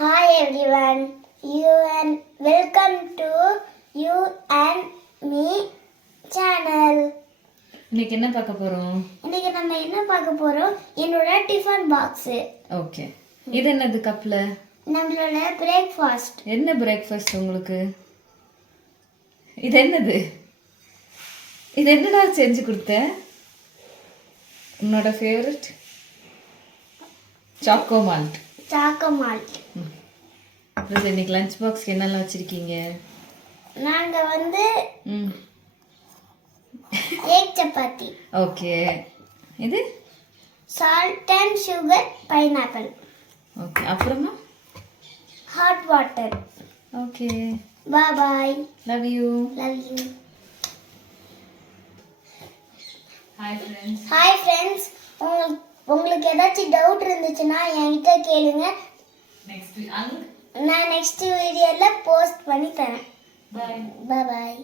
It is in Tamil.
Hi everyone, you and welcome to you and me channel. இன்னைக்கு என்ன பார்க்க போறோம்? இன்னைக்கு நம்ம என்ன பார்க்க போறோம்? என்னோட டிஃபன் பாக்ஸ். ஓகே. இது என்னது கப்ல? நம்மளோட பிரேக்ஃபாஸ்ட். என்ன பிரேக்ஃபாஸ்ட் உங்களுக்கு? இது என்னது? இது என்னடா செஞ்சு கொடுத்த? உன்னோட favourite? Choco malt. Choco malt. அப்புறம் இன்னைக்கு லஞ்ச் பாக்ஸ்க்கு என்னெல்லாம் வச்சிருக்கீங்க? நாங்க வந்து எக் சப்பாத்தி. ஓகே. இது salt and sugar pineapple. Okay. அப்புறமா hot water. Okay. Bye bye. Love you. Love you. Hi friends. Hi friends. உங்களுக்கு ஏதாச்சும் டவுட் இருந்துச்சுன்னா என்கிட்ட கேளுங்க. Next நான் நெக்ஸ்ட் வீடியோல போஸ்ட் பண்ணி தரேன். Bye. Bye bye.